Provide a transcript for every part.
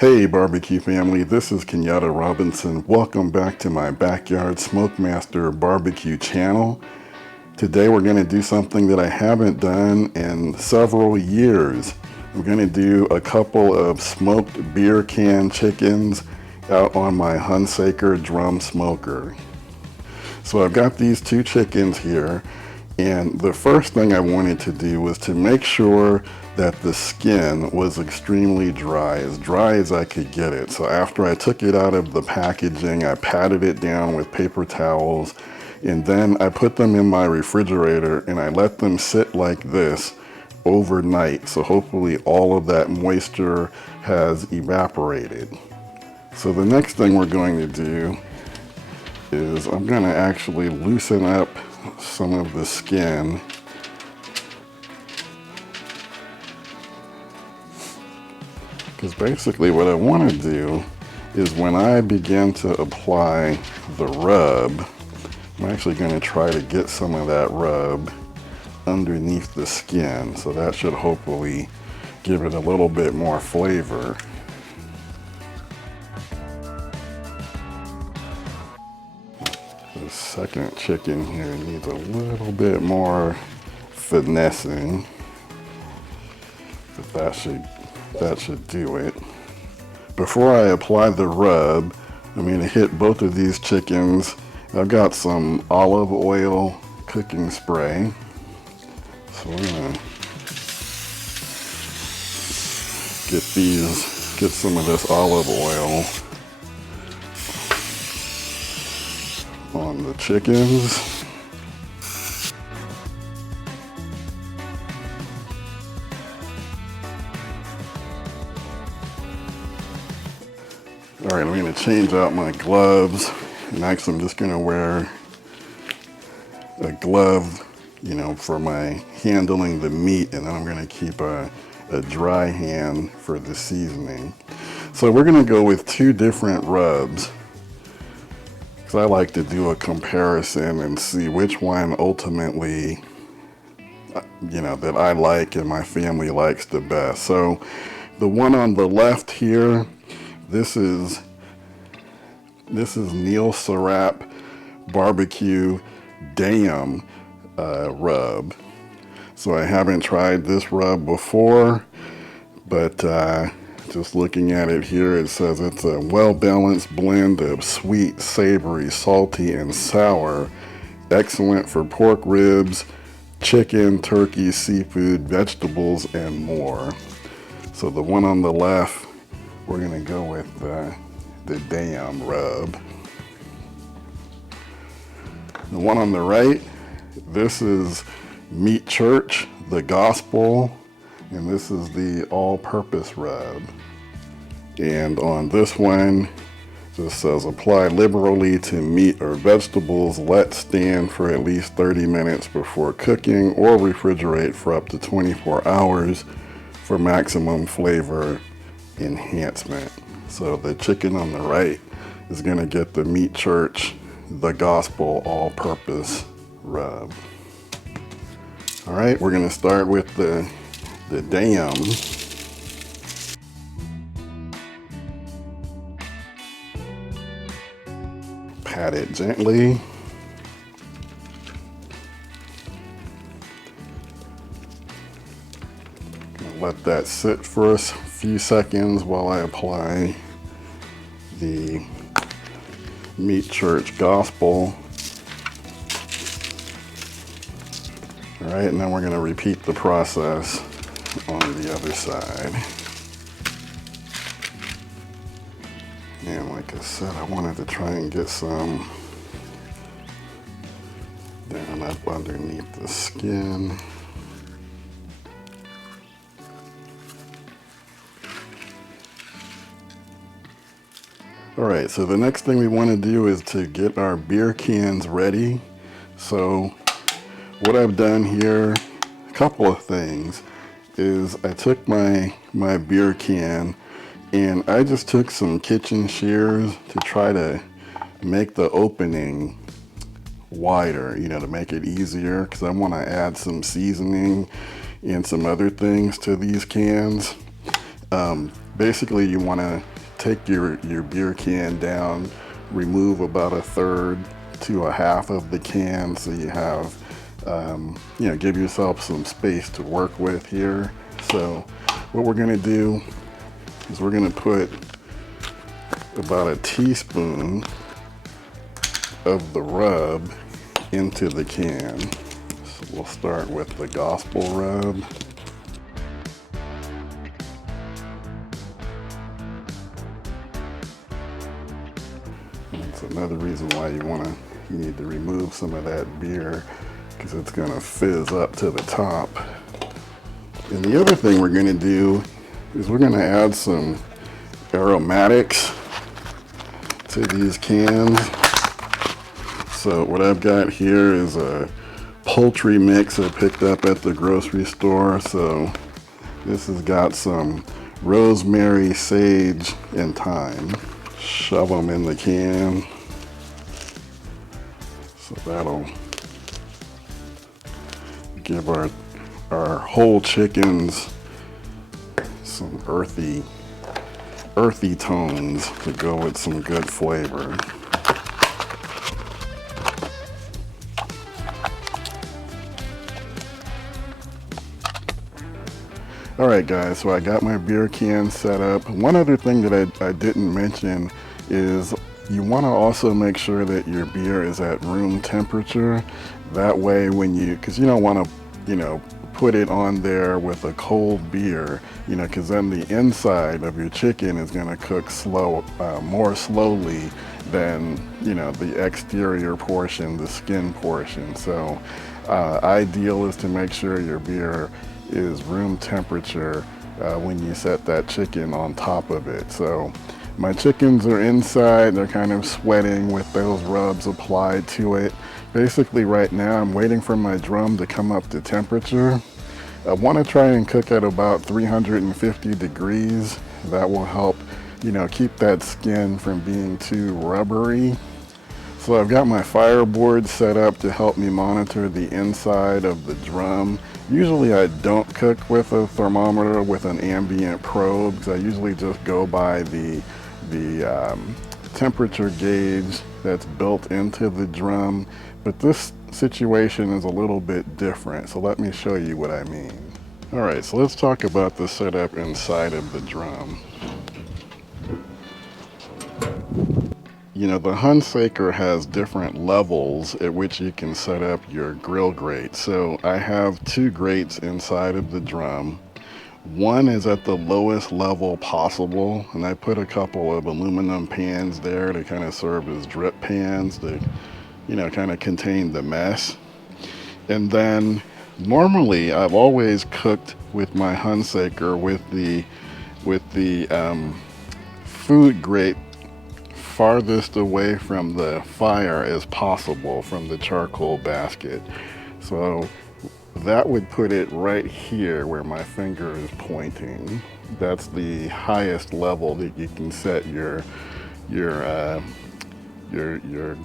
Hey barbecue family, this is Kenyatta Robinson. Welcome back to my Backyard Smokemaster Barbecue channel. Today we're going to do something that I haven't done in several years. I'm going to do a couple of smoked beer can chickens out on my Hunsaker drum smoker. So I've got these two chickens here, and the first thing I wanted to do was to make sure that the skin was extremely dry as I could get it. So after I took it out of the packaging, I patted it down with paper towels, and then I put them in my refrigerator and I let them sit like this overnight. So hopefully all of that moisture has evaporated. So the next thing we're going to do is I'm going to actually loosen up some of the skin. Because basically what I want to do is when I begin to apply the rub, I'm actually going to try to get some of that rub underneath the skin. So that should hopefully give it a little bit more flavor. The second chicken here needs a little bit more finessing, but that should do it. Before I apply the rub, I'm going to hit both of these chickens. I've got some olive oil cooking spray. So we're going to get some of this olive oil on the chickens. All right, I'm going to change out my gloves, and actually I'm just going to wear a glove, for my handling the meat, and then I'm going to keep a dry hand for the seasoning. So we're going to go with two different rubs, because I like to do a comparison and see which one ultimately, that I like and my family likes the best. So the one on the left here, This is Neil Sarap barbecue Dayum rub. So I haven't tried this rub before, but just looking at it here, it says it's a well-balanced blend of sweet, savory, salty, and sour. Excellent for pork ribs, chicken, turkey, seafood, vegetables, and more. So the one on the left, we're going to go with the Dayum rub. The one on the right, this is Meat Church, the Gospel, and this is the all-purpose rub. And on this one, it says apply liberally to meat or vegetables, let stand for at least 30 minutes before cooking, or refrigerate for up to 24 hours for maximum flavor enhancement. So the chicken on the right is going to get the Meat Church, the Gospel all-purpose rub. All right, we're going to start with the Dayum. Pat it gently. Let that sit for a few seconds while I apply the Meat Church Gospel. All right, and then we're going to repeat the process on the other side. And like I said, I wanted to try and get some down up underneath the skin. All right, so the next thing we want to do is to get our beer cans ready. So what I've done here, a couple of things, is I took my beer can and I just took some kitchen shears to try to make the opening wider, to make it easier, because I want to add some seasoning and some other things to these cans. Basically, you want to take your beer can down, remove about 1/3 to 1/2 of the can, so you have, give yourself some space to work with here. So what we're going to do is we're going to put about a teaspoon of the rub into the can. So we'll start with the gospel rub. That's another reason why you need to remove some of that beer, because it's going to fizz up to the top. And the other thing we're going to do is we're going to add some aromatics to these cans. So what I've got here is a poultry mix I picked up at the grocery store. So this has got some rosemary, sage, and thyme. Shove them in the can. So that'll give our whole chickens some earthy tones to go with some good flavor. All right, guys, so I got my beer can set up. One other thing that I didn't mention is you want to also make sure that your beer is at room temperature. That way because you don't want to, put it on there with a cold beer, because then the inside of your chicken is going to cook more slowly than, the exterior portion, the skin portion. So ideal is to make sure your beer is room temperature when you set that chicken on top of it. So my chickens are inside, they're kind of sweating with those rubs applied to it. Basically right now I'm waiting for my drum to come up to temperature. I want to try and cook at about 350 degrees. That will help, keep that skin from being too rubbery. So I've got my fireboard set up to help me monitor the inside of the drum. Usually I don't cook with a thermometer with an ambient probe, because I usually just go by the temperature gauge that's built into the drum. But this situation is a little bit different, so let me show you what I mean. All right, so let's talk about the setup inside of the drum. The Hunsaker has different levels at which you can set up your grill grate. So I have 2 grates inside of the drum. One is at the lowest level possible, and I put a couple of aluminum pans there to kind of serve as drip pans to, kind of contain the mess. And then normally I've always cooked with my Hunsaker with the food grate farthest away from the fire as possible from the charcoal basket. So that would put it right here where my finger is pointing. That's the highest level that you can set your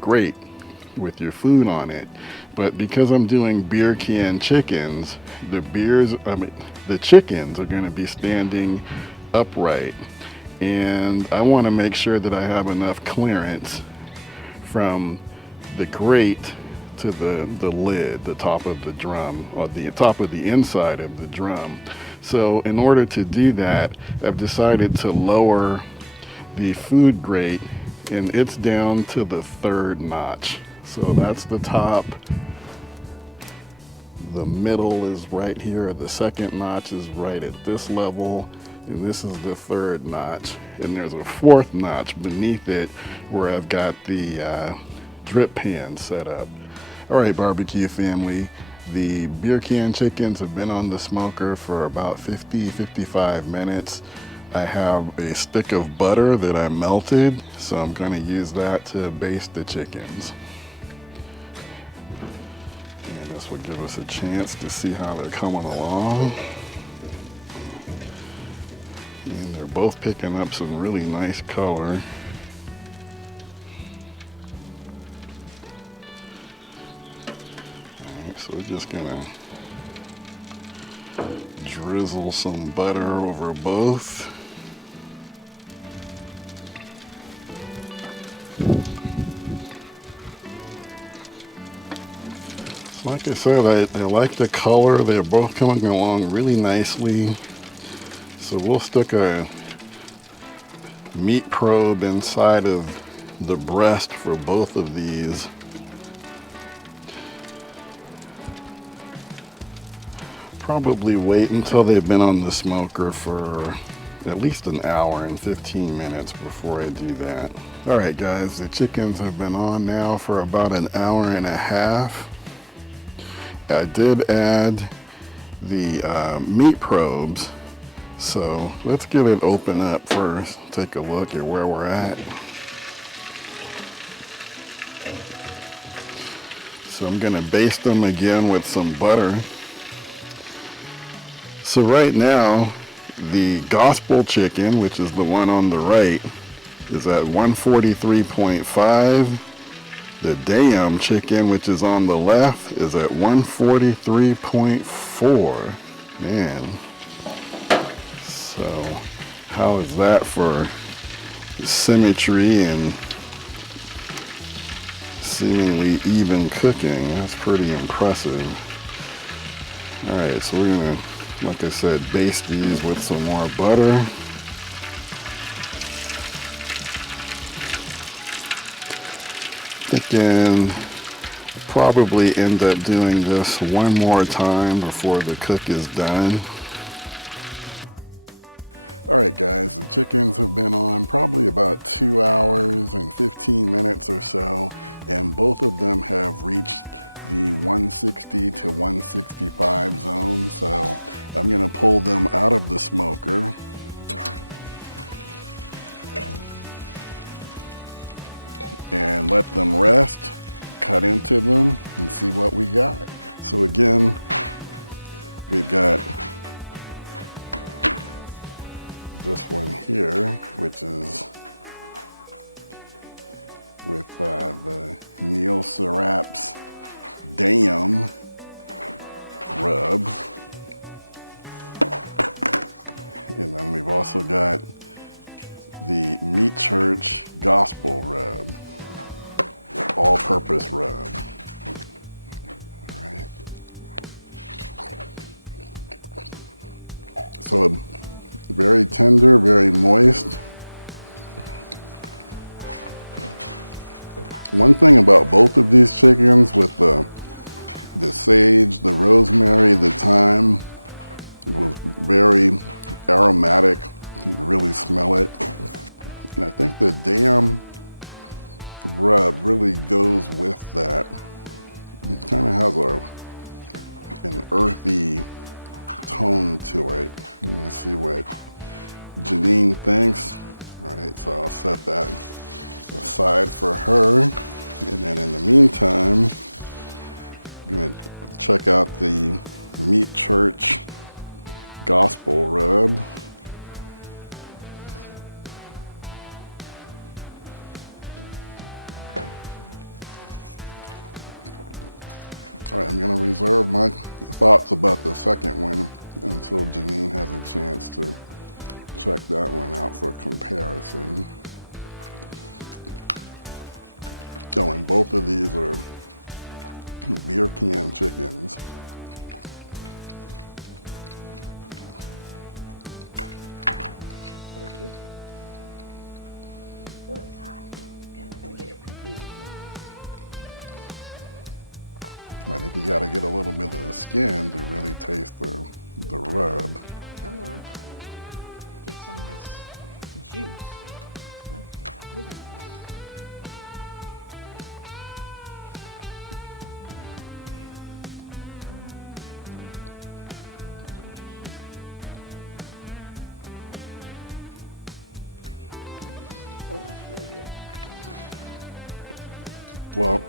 grate with your food on it. But because I'm doing beer can chickens, the chickens are going to be standing upright, and I want to make sure that I have enough clearance from the grate to the lid, the top of the drum, or the top of the inside of the drum. So in order to do that, I've decided to lower the food grate, and it's down to the 3rd notch. So that's the top. The middle is right here. The 2nd notch is right at this level, and this is the 3rd notch. And there's a 4th notch beneath it where I've got the drip pan set up. All right, barbecue family, the beer can chickens have been on the smoker for about 50-55 minutes. I have a stick of butter that I melted, so I'm going to use that to baste the chickens. And this will give us a chance to see how they're coming along. And they're both picking up some really nice color. So we're just gonna drizzle some butter over both. Like I said, I like the color. They're both coming along really nicely. So we'll stick a meat probe inside of the breast for both of these. Probably wait until they've been on the smoker for at least an hour and 15 minutes before I do that. All right, guys, the chickens have been on now for about an hour and a half. I did add the meat probes, so let's get it open up first. Take a look at where we're at. So I'm gonna baste them again with some butter. So right now, the gospel chicken, which is the one on the right, is at 143.5. The Dayum chicken, which is on the left, is at 143.4. Man. So how is that for symmetry and seemingly even cooking? That's pretty impressive. All right, so we're gonna, like I said, baste these with some more butter. Again, probably end up doing this one more time before the cook is done. All right, guys, the chickens have been on probably about 2 hours and 15 minutes or so, and both of them have reached the 160 to 165 zone. So I'm gonna pull them out of the smoker. And let them rest, cut into them, and see what we got. So again, we've got this one here, which is with the Neil Sarap's Dayum rub. And then we've also got the Meat Church Gospel rub. All-purpose rub. All right. So very tender, very moist. One thing about both of these chickens with the sage, the rosemary, the thyme, it was very aromatic. You can really smell it. And I think the Dayum rub really goes with that. It kind of has an earthy tone to it. I'm gonna see what Janine thinks. All right, so I'll set that aside for her. And then in the meantime, I'm gonna check out the Meat Church Gospel rub. All right, I'm gonna reserve my thoughts about the second one until Janine has a chance to check that one out for comparison. Oh, and both of these are beer can chickens. Thank you. Oh, it's hot. I'm not gonna get it complete. I think you gotta get a little bit of the skin to really taste the rub. I'm gonna get some of this juice. Oh, that's really good. Well,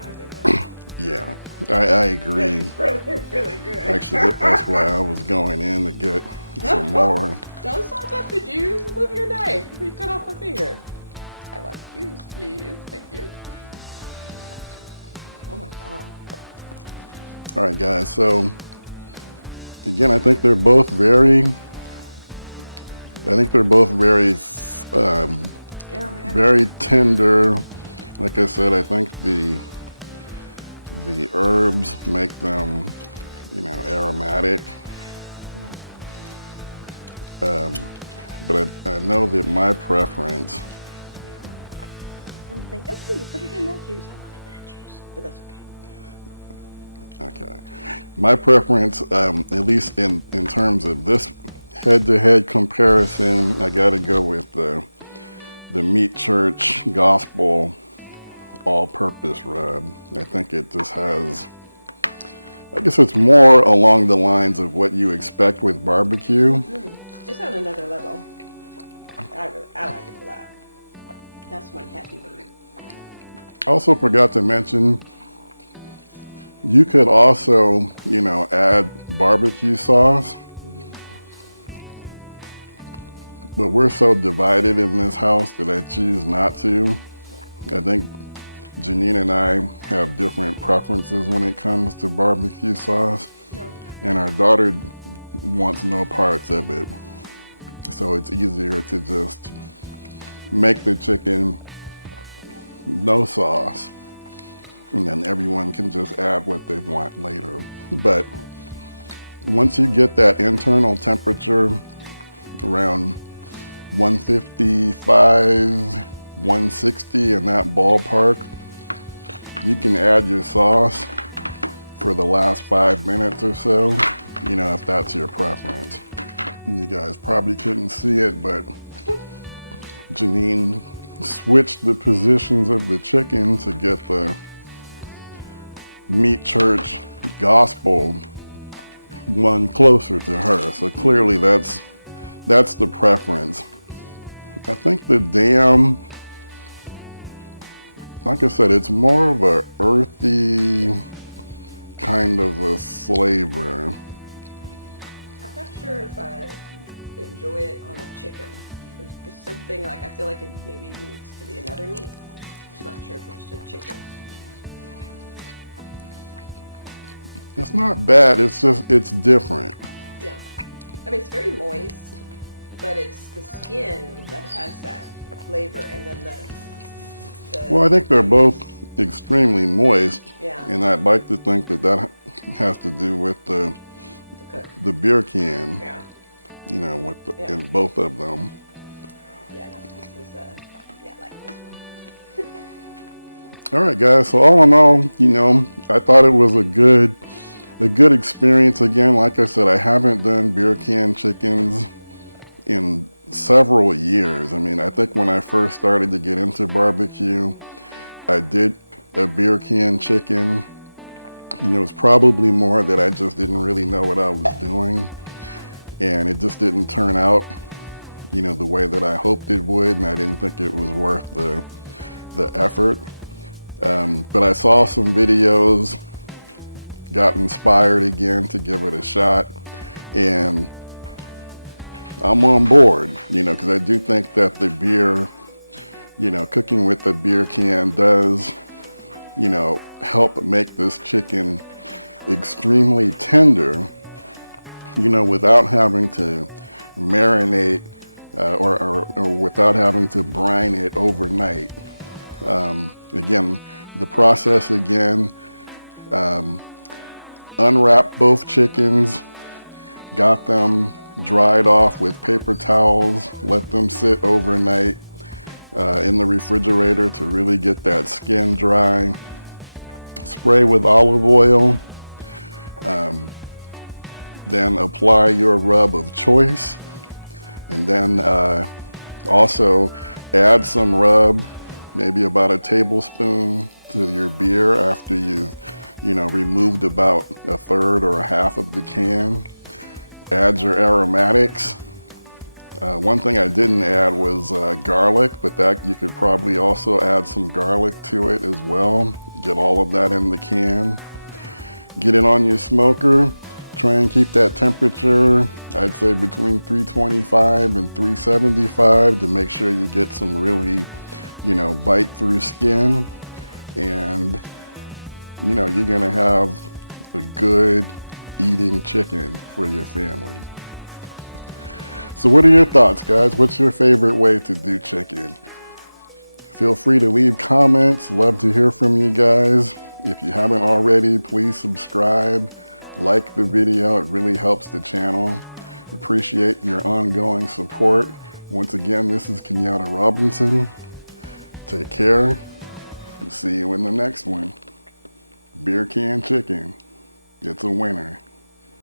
yeah, I agree. It's really, really good. Actually, that's why I was going in to get some more. Don't soak up the juice. Move your knife before you cut off my finger. I want juice, please. Thank you. Oh my God. All right, guys, so again, I think they're both very Aromatic. very tender. Like I said, I think the The herbs make them, you know, aromatic. But I know that my preference. I'm thinking, oh, you put it in that juice. I wanted that juice, but that's okay. Okay. My preference, at least in terms of this head-to-head comparison, I got to go with the Meat Church Gospel all-purpose rub. I think it just has, I guess it's more along the lines of what you expect with barbecue. It's on another level. I like it a lot. That's my happy bird. Also forgot to mention, you could also, you know, add barbecue sauce. But we're so divided in this house that I choose not to. I think Janine and I have different preferences when it comes to barbecue sauce. No. And our daughter wants no parts of it. So it's easier to just make the chicken no sauce. And then everyone can just add what they want later. But once you get that internal temperature around 155, 160 in that ballpark, you can add your sauce for the last 5 minutes or so, you know, if that's your preference. You guys probably couldn't see it, but Janine switched the positions of the chicken to get the Meat Church Gospel one closer to her. So clearly that's the preference. I think the Dayum, like I said, it's more of a earthy kind of a flavor. I'm not sure if I enjoy it on a chicken. There's something like I feel like it maybe needs to be another meat. I'm just not sure if it's just chicken. It's not bad, it's just, it's different. Yeah. I mean, it's very moist, but it's the skin that has that flavor, and then the Well, I think they're both extremely moist. Yeah. And I'd like to think that that has to do with the cook. the beer can, Yeah. you know, with the, Yeah. in both of them. Yeah, no, this is, yeah, I like this one. All right, guys. So all in all, you know, I thought it was a good experience. Again, like I said, I haven't done beer can chickens in several years. I mean, I think when I first started to get into barbecue, I did a beer can chicken. And it was probably more that I just didn't really know what I was doing. And it just didn't turn out, you know, the way that I hoped it would. And I didn't think it was worth the effort. But I saw some videos, got inspired again to give it a shot. And I'm on board, you know, because I do think that the beer, you know, cooking with the beer can does, you know, help make this chicken extremely tender, you know, without having to marinate or without having to brine it overnight. Again, the process again, unwrap both chickens, got them dried off with paper towels, let them sit overnight in the refrigerator to really get that skin dry. Spray with olive oil, then apply your rub of choice, and then also add some rub, maybe about a tablespoon to your beer after you've, you know, removed about a third or a half of the can. Add your aromatics. One thing I didn't add was garlic, but that you could probably also add some garlic to it as well. Get all of that in the can. Get it on your smoker. Try and keep that temperature, I'd say between 325 and 375 to make sure you get some really, you know, bite through skin. And, you know, you're gonna have a good eating chicken for your family. So what are your thoughts, guys? What's your favorite way to do chicken? Feel free to leave comments. Love to hear from you guys. If you haven't already, please subscribe, like the video. It really helps the channel. Appreciate your ongoing support. Once again, this is Kenyatta Robinson. Take care and see you in the next one. Beer can chicken. It's a winner.